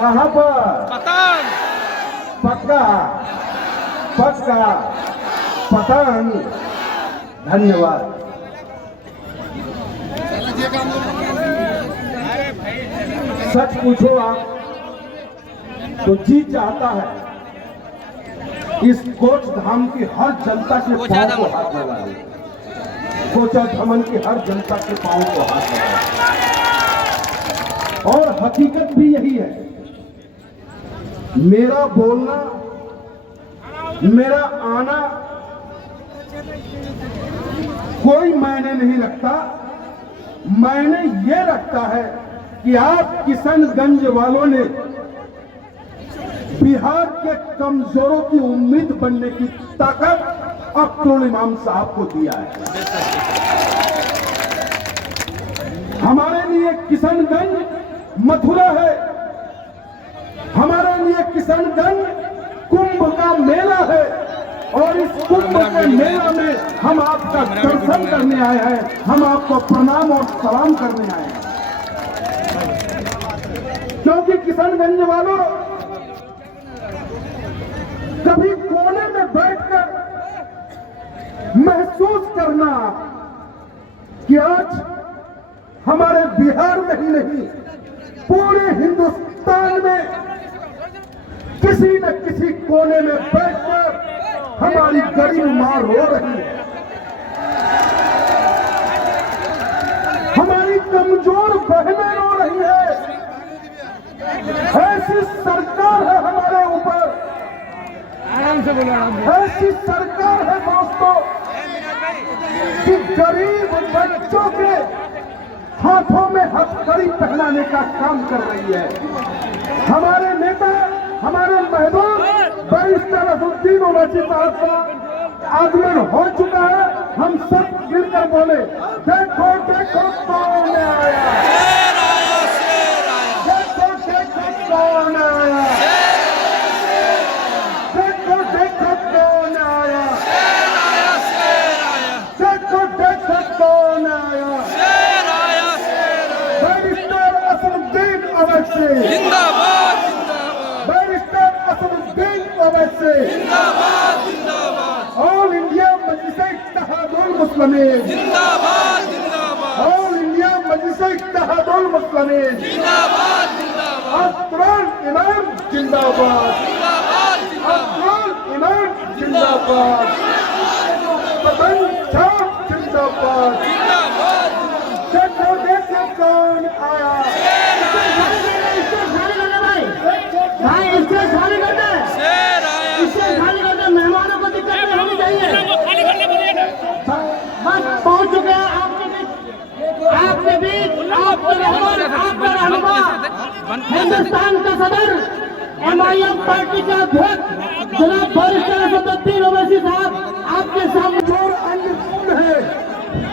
कहाँ पर? पक्का पक्का पतंग। धन्यवाद। सच पूछो आप तो जी चाहता है इस कोच धाम की हर जनता के पांव को हाथ लगा दे। कोचा धमन की हर जनता के पांव को हाथ लगा दे। और हकीकत भी यही है, मेरा बोलना, मेरा आना कोई मायने नहीं रखता। मायने ये रखता है कि आप किशनगंज वालों ने बिहार के कमजोरों की उम्मीद बनने की ताकत अब्दुल इमाम साहब को दिया है। हमारे लिए किशनगंज मथुरा है, हमारे लिए किशनगंज कुंभ का मेला है। और इस कुंभ के मेला में हम आपका दर्शन करने आए हैं, हम आपको प्रणाम और सलाम करने आए हैं। क्योंकि किशनगंज वालों, कभी कोने में बैठकर महसूस करना कि आज हमारे बिहार में ही नहीं पूरे हिंदुस्तान में किसी न किसी कोने में बैठकर हमारी गरीब मां रो रही है, हमारी कमजोर बहनें रो रही है। ऐसी सरकार है हमारे ऊपर, ऐसी सरकार है दोस्तों कि गरीब बच्चों के हाथों में हथकड़ी पहनाने का काम कर रही है। हमारे नेता, हमारे महबूब बैरिस्टर असदुद्दीन ओवैसी साहब का आगमन हो चुका है। हम सब मिलकर बोले, देखो देखो कौन आया, देखो देखो कौन आया, देखो देखो कौन आया, देखो देखो कौन आया। बैरिस्टर असदुद्दीन ओवैसी जिंदाबाद, बैरिस्टर असदुद्दीन ओवैसी जिंदाबाद, जिंदाबाद। ऑल इंडिया मजलिस इत्तेहादुल मुस्लिमीन जिंदाबाद, जिंदाबाद। ऑल इंडिया मजलिस इत्तेहादुल मुस्लिमीन जिंदाबाद, जिंदाबाद। अब्दुल इमाम जिंदाबाद, जिंदाबाद, अब्दुल इमाम जिंदाबाद। पतंग छाप जिंदाबाद, जिंदाबाद। देखो देखो कौन आया, भाई इससे खाली कर दे, इससे खाली कर दे, मेहमानों को दिक्कत नहीं होनी चाहिए। बस पहुंच चुके हैं आपके बीच, आपके बीच आपका रहनुमा हिंदुस्तान का सदर MIM पार्टी का अध्यक्ष जनाब बैरिस्टर असदुद्दीन ओवैसी साहब आपके सामने। कमजोर अंग कौन है?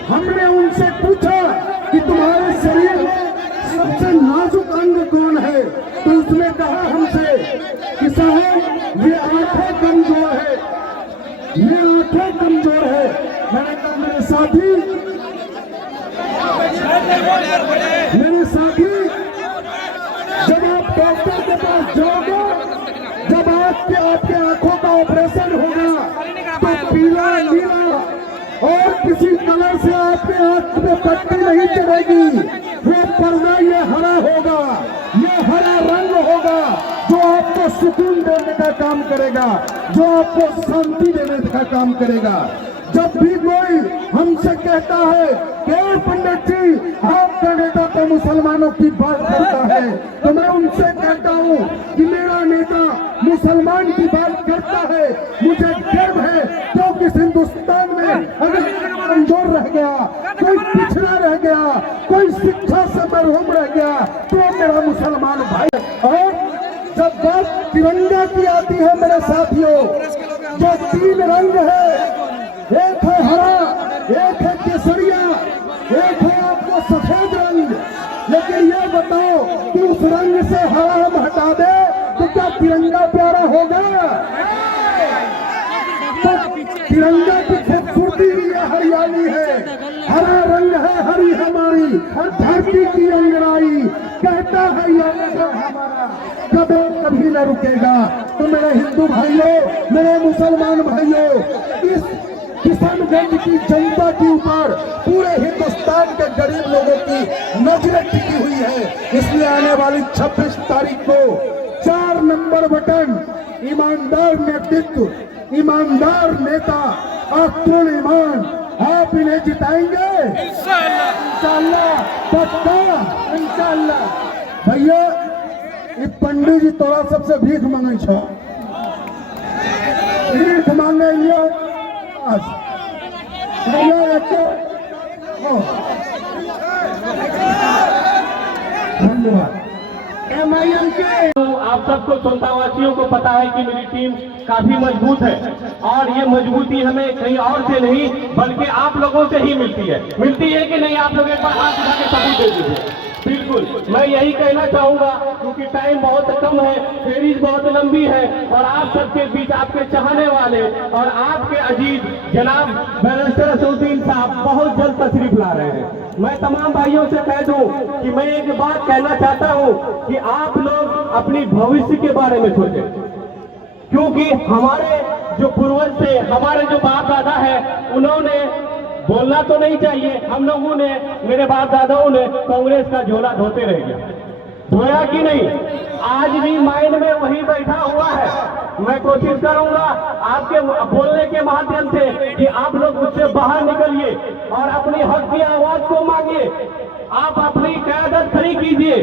हमने उनसे पूछा कि तुम्हारे शरीर में सबसे नाजुक अंग कौन है? तो उसने कहा हमसे कि साहब ये आंखें कमजोर है, ये आंखें कमजोर है। मैंने कहा मेरे साथी, जब आप डॉक्टर के पास जाओगे, जब आपके आंखों का ऑपरेशन होगा तो पीला नीला और किसी कलर से आपके आंख में पट्टी नहीं चढ़ेगी, वो पर्दा ये हरा होगा, ये हरा रंग होगा जो आपको सुकून देने का काम करेगा, जो आपको शांति देने का काम करेगा। जब भी कोई हमसे कहता है कि पंडित जी आपका नेता तो मुसलमानों की बात करता है, तो मैं उनसे कहता हूँ कि मेरा नेता मुसलमान की बात करता है। मुझे गर्व है क्योंकि इस हिंदुस्तान में अगर कमजोर रह गया, कोई पिछड़ा रह गया, कोई शिक्षा से महरूम रह गया तो मेरा मुसलमान भाई। और जब बात तिरंगा की आती है मेरे साथियों, जो 3 रंग है, एक है हरा, एक है केसरिया, एक है आपको सफेद रंग। लेकिन ये बताओ कि उस रंग से हरा हम हटा दे तो क्या तिरंगा प्यारा होगा? तो तिरंगा की खूबसूरती ही हरियाली है, हरा रंग है हरी हमारी, हर धरती की अंगड़ाई। कहते चलता है ये मिशन हमारा, कभी न रुकेगा। तो मेरे हिंदू भाइयों, मेरे मुसलमान भाइयों, इस किशनगंज की जनता के ऊपर पूरे हिंदुस्तान के गरीब लोगों की नजरें टिकी हुई है। इसलिए आने वाली 26 तारीख को 4 नंबर बटन, ईमानदार नेतृत्व, ईमानदार नेता और तृण ईमान, आप इन्हें जिताएंगे इंशाअल्लाह, पक्का इंशाअल्लाह। भैया ये पंडित जी तोरा सबसे भीख मांगे छो, भीख मांगे धन्यवाद। MIM के आप सबको सुल्तानवासियों को पता है कि मेरी टीम काफी मजबूत है और ये मजबूती हमें कहीं और से नहीं बल्कि आप लोगों से ही मिलती है कि नहीं? आप लोग एक बार हाथ उठा के सबूत दे दीजिए। बिल्कुल, मैं यही कहना चाहूंगा क्योंकि टाइम बहुत कम है, सीरीज बहुत लंबी है और आप सबके बीच आपके चाहने वाले और आपके अजीज जनाब बैरिस्टर असदुद्दीन साहब बहुत जल्द तशरीफ ला रहे हैं। मैं तमाम भाइयों से कह दूं कि मैं एक बात कहना चाहता हूं कि आप लोग अपनी भविष्य के बारे में सोचें, क्योंकि हमारे जो पूर्वज थे, हमारे जो बाप दादा है, उन्होंने बोलना तो नहीं चाहिए, हम लोगों ने, मेरे बाप दादाओं ने कांग्रेस का झोला धोते रह गया, धोया कि नहीं? आज भी माइंड में वही बैठा हुआ है। मैं कोशिश करूंगा आपके बोलने के माध्यम से कि आप लोग उससे बाहर निकलिए और अपनी हक की आवाज को मांगिए। आप अपनी क़यादत खड़ी कीजिए,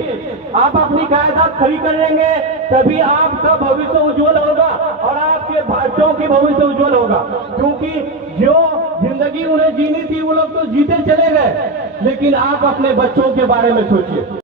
आप अपनी क़यादत खड़ी करेंगे तभी आपका भविष्य उज्जवल होगा और आपके बच्चों की भविष्य उज्जवल होगा। क्योंकि जो जिंदगी उन्हें जीनी थी वो लोग तो जीते चले गए, लेकिन आप अपने बच्चों के बारे में सोचिए।